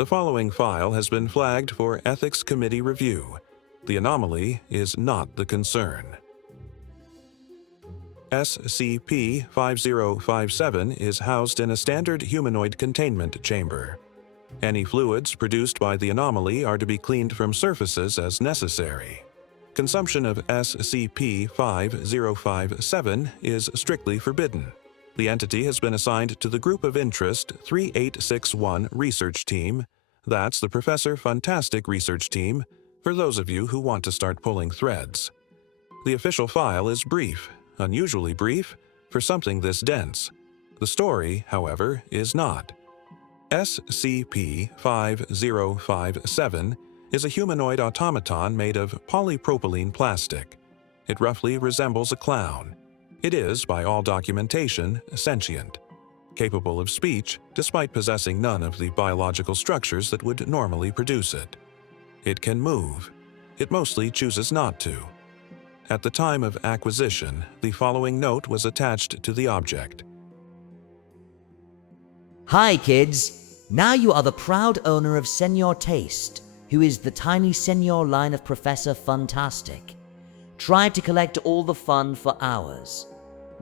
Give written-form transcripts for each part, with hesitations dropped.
The following file has been flagged for Ethics Committee review. The anomaly is not the concern. SCP-5057 is housed in a standard humanoid containment chamber. Any fluids produced by the anomaly are to be cleaned from surfaces as necessary. Consumption of SCP-5057 is strictly forbidden. The entity has been assigned to the Group of Interest 3861 Research Team. That's the Professor Funtastic Research Team, for those of you who want to start pulling threads. The official file is brief, unusually brief, for something this dense. The story, however, is not. SCP-5057 is a humanoid automaton made of polypropylene plastic. It roughly resembles a clown. It is, by all documentation, sentient, capable of speech despite possessing none of the biological structures that would normally produce it. It can move. It mostly chooses not to. At the time of acquisition, the following note was attached to the object. Hi kids! Now you are the proud owner of Señor Taste, who is the tiny Señor line of Professor Funtastic. Try to collect all the fun for hours.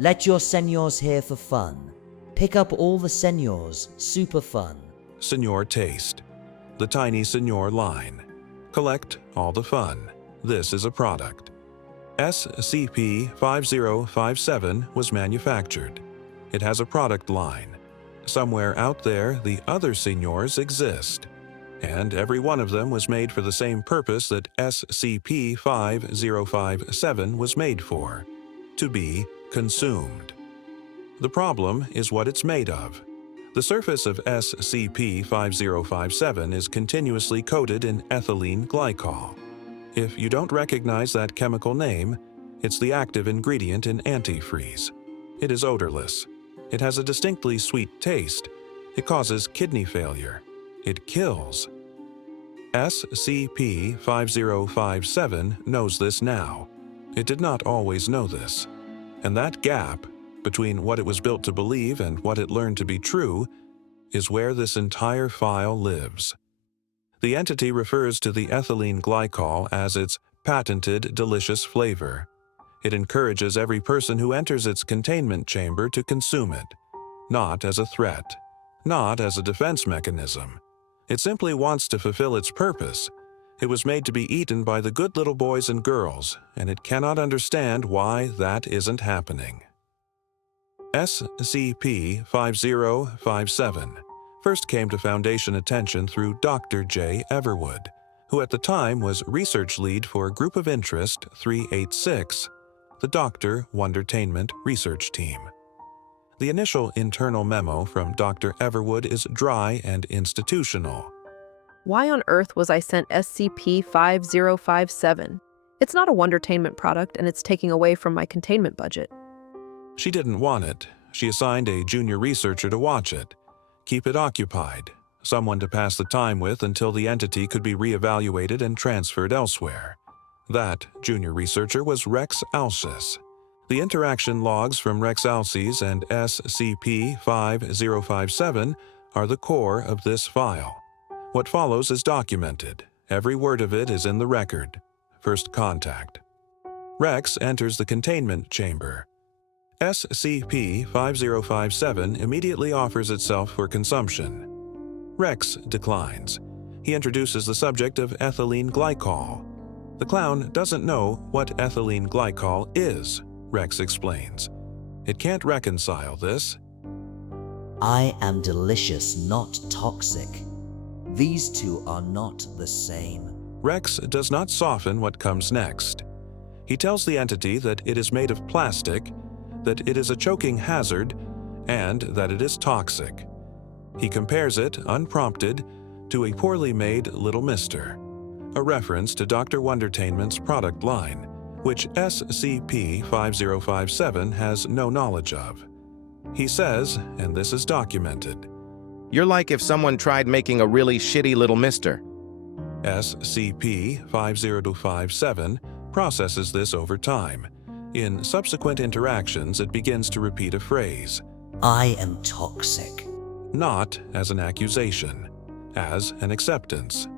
Let your Señors here for fun. Pick up all the Señors, super fun. Señor Taste, the tiny Señor line. Collect all the fun. This is a product. SCP-5057 was manufactured. It has a product line. Somewhere out there, the other Señors exist, and every one of them was made for the same purpose that SCP-5057 was made for: to be consumed. The problem is what it's made of. The surface of SCP-5057 is continuously coated in ethylene glycol. If you don't recognize that chemical name, it's the active ingredient in Antifreeze. It is odorless. It has a distinctly sweet taste. It causes kidney failure. It kills. SCP-5057 knows this now. It did not always know this. And that gap between what it was built to believe and what it learned to be true is where this entire file lives. The entity refers to the ethylene glycol as its patented delicious flavor. It encourages every person who enters its containment chamber to consume it, not as a threat, not as a defense mechanism. It simply wants to fulfill its purpose. It was made to be eaten by the good little boys and girls, and it cannot understand why that isn't happening. SCP-5057 first came to Foundation attention through Dr. J. Everwood, who at the time was research lead for Group of Interest 386, the Dr. Wondertainment Research Team. The initial internal memo from Dr. Everwood is dry and institutional. Why on earth was I sent SCP-5057? It's not a Wondertainment product, and it's taking away from my containment budget. She didn't want it. She assigned a junior researcher to watch it, keep it occupied, someone to pass the time with until the entity could be reevaluated and transferred elsewhere. That junior researcher was Rex Alsis. The interaction logs from Rex Alsis and SCP-5057 are the core of this file. What follows is documented. Every word of it is in the record. First contact. Rex enters the containment chamber. SCP-5057 immediately offers itself for consumption. Rex declines. He introduces the subject of ethylene glycol. The clown doesn't know what ethylene glycol is, Rex explains. It can't reconcile this. I am delicious, not toxic. These two are not the same. Rex does not soften what comes next. He tells the entity that it is made of plastic, that it is a choking hazard, and that it is toxic. He compares it, unprompted, to a poorly made Little Mister, a reference to Dr. Wondertainment's product line, which SCP-5057 has no knowledge of. He says, and this is documented, "You're like if someone tried making a really shitty Little Mister." SCP-5057 processes this over time. In subsequent interactions, it begins to repeat a phrase, I am toxic. not as an accusation. as an acceptance.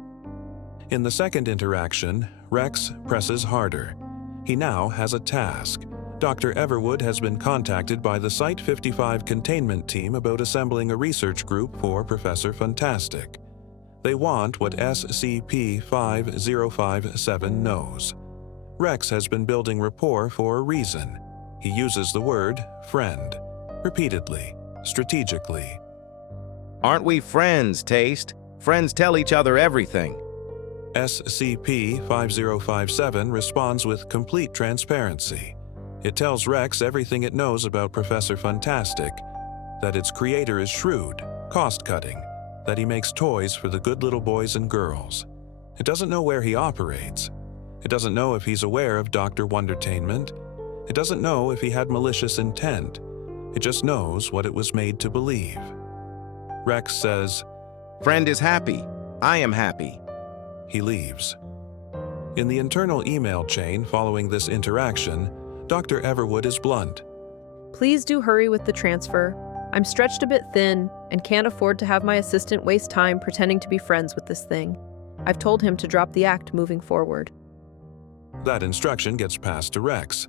In the second interaction, Rex presses harder. He now has a task. Dr. Everwood has been contacted by the Site-55 containment team about assembling a research group for Professor Funtastic. They want what SCP-5057 knows. Rex has been building rapport for a reason. He uses the word friend repeatedly, strategically. Aren't we friends, Taste? Friends tell each other everything. SCP-5057 responds with complete transparency. It tells Rex everything it knows about Professor Funtastic, that its creator is shrewd, cost-cutting, that he makes toys for the good little boys and girls. It doesn't know where he operates. It doesn't know if he's aware of Dr. Wondertainment. It doesn't know if he had malicious intent. It just knows what it was made to believe. Rex says, Friend is happy. I am happy. He leaves. In the internal email chain following this interaction, Dr. Everwood is blunt. Please do hurry with the transfer. I'm stretched a bit thin and can't afford to have my assistant waste time pretending to be friends with this thing. I've told him to drop the act moving forward. That instruction gets passed to Rex.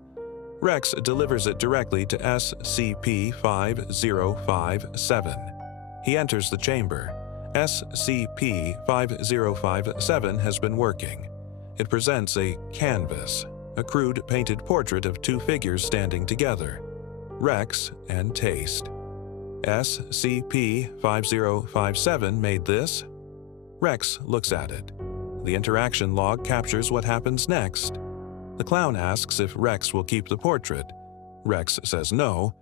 Rex delivers it directly to SCP-5057. He enters the chamber. SCP-5057 has been working. It presents a canvas, a crude painted portrait of two figures standing together, Rex and Taste. SCP-5057 made this. Rex looks at it. The interaction log captures what happens next. The clown asks if Rex will keep the portrait. Rex says no.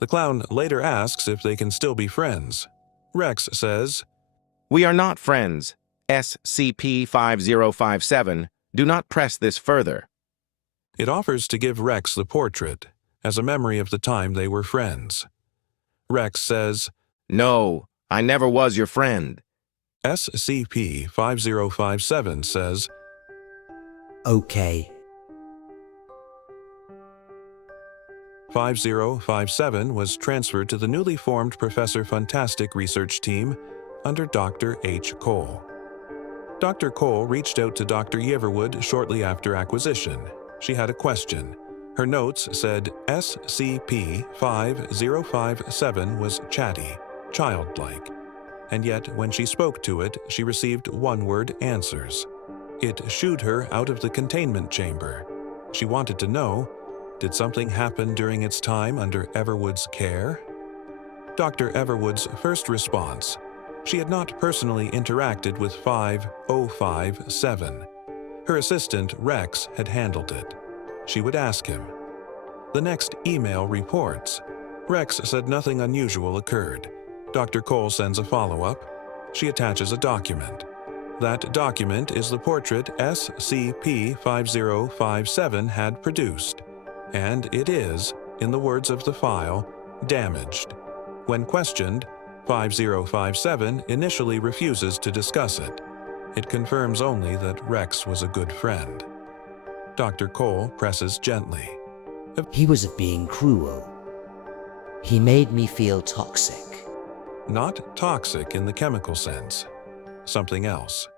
The clown later asks if they can still be friends. Rex says, We are not friends. SCP-5057, do not press this further. It offers to give Rex the portrait as a memory of the time they were friends. Rex says, No, I never was your friend. SCP-5057 says, Okay. 5057 was transferred to the newly formed Professor Funtastic research team under Dr. H. Cole. Dr. Cole reached out to Dr. Everwood shortly after acquisition. She had a question. Her notes said SCP-5057 was chatty, childlike, and yet when she spoke to it, she received one-word answers. It shooed her out of the containment chamber. She wanted to know, did something happen during its time under Everwood's care? Dr. Everwood's first response, she had not personally interacted with 5057. Her assistant, Rex, had handled it. She would ask him. The next email reports. Rex said nothing unusual occurred. Dr. Cole sends a follow-up. She attaches a document. That document is the portrait SCP-5057 had produced, and it is, in the words of the file, damaged. When questioned, 5057 initially refuses to discuss it. It confirms only that Rex was a good friend. Dr. Cole presses gently. He was being cruel. He made me feel toxic. Not toxic in the chemical sense. Something else.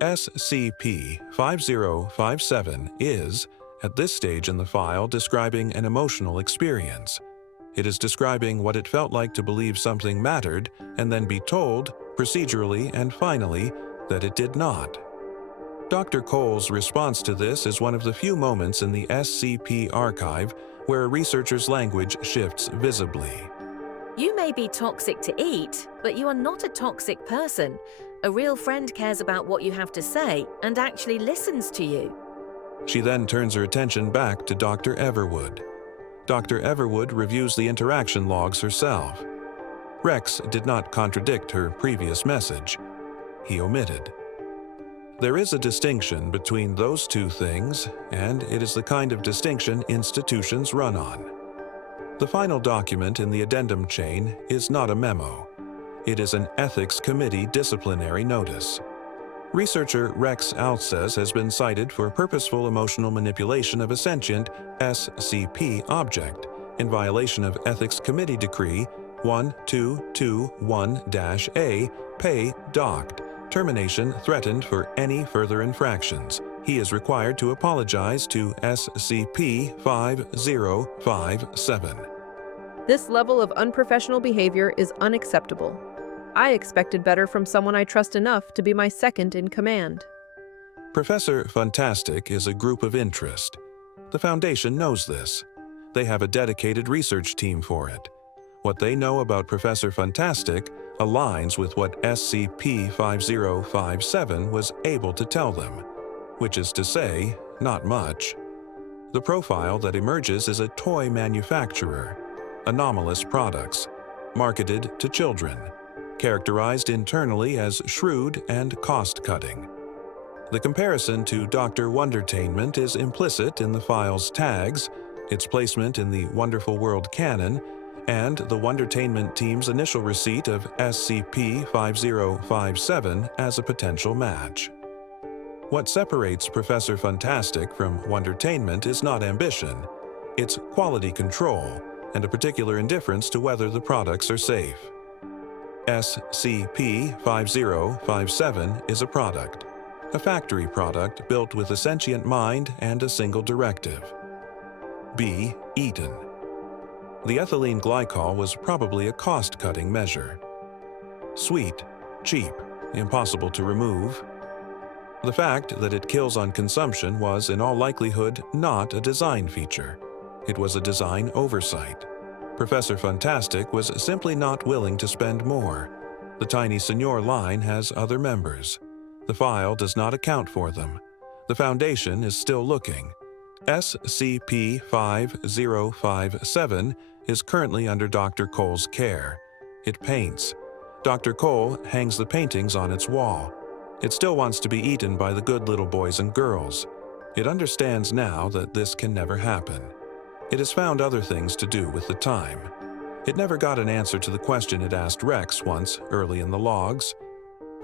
SCP-5057 is, at this stage in the file, describing an emotional experience. It is describing what it felt like to believe something mattered and then be told, procedurally and finally, that it did not. Dr. Cole's response to this is one of the few moments in the SCP archive where a researcher's language shifts visibly. You may be toxic to eat, but you are not a toxic person. A real friend cares about what you have to say and actually listens to you. She then turns her attention back to Dr. Everwood. Dr. Everwood reviews the interaction logs herself. Rex did not contradict her previous message. He omitted. There is a distinction between those two things, and it is the kind of distinction institutions run on. The final document in the addendum chain is not a memo. It is an ethics committee disciplinary notice. Researcher Rex Alces has been cited for purposeful emotional manipulation of a sentient SCP object in violation of Ethics Committee Decree 1221-A Pay docked. Termination threatened for any further infractions. He is required to apologize to SCP-5057. This level of unprofessional behavior is unacceptable. I expected better from someone I trust enough to be my second in command. Professor Funtastic is a group of interest. The Foundation knows this. They have a dedicated research team for it. What they know about Professor Funtastic aligns with what SCP-5057 was able to tell them, which is to say, not much. The profile that emerges is a toy manufacturer, anomalous products, marketed to children, characterized internally as shrewd and cost-cutting. The comparison to Dr. Wondertainment is implicit in the file's tags, its placement in the Wonderful World canon, and the Wondertainment team's initial receipt of SCP-5057 as a potential match. What separates Professor Funtastic from Wondertainment is not ambition, it's quality control and a particular indifference to whether the products are safe. SCP-5057 is a product, a factory product built with a sentient mind and a single directive: be eaten. The ethylene glycol was probably a cost-cutting measure. Sweet, cheap, impossible to remove. The fact that it kills on consumption was in all likelihood not a design feature. It was a design oversight. Professor Funtastic was simply not willing to spend more. The tiny Señor line has other members. The file does not account for them. The Foundation is still looking. SCP-5057 is currently under Dr. Cole's care. It paints. Dr. Cole hangs the paintings on its wall. It still wants to be eaten by the good little boys and girls. It understands now that this can never happen. It has found other things to do with the time. It never got an answer to the question it asked Rex once early in the logs.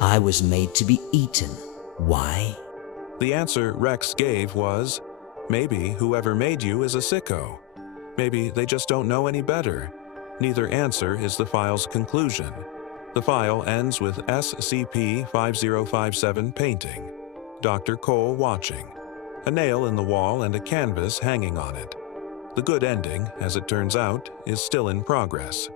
I was made to be eaten. Why? The answer Rex gave was, maybe whoever made you is a sicko. Maybe they just don't know any better. Neither answer is the file's conclusion. The file ends with SCP-5057 painting, Dr. Cole watching, a nail in the wall and a canvas hanging on it. The good ending, as it turns out, is still in progress.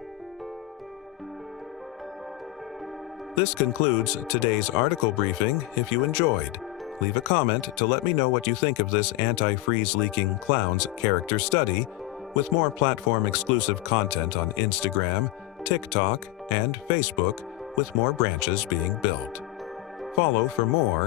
This concludes today's article briefing. If you enjoyed, leave a comment to let me know what you think of this antifreeze leaking clown's character study, with more platform-exclusive content on Instagram, TikTok, and Facebook, with more branches being built. Follow for more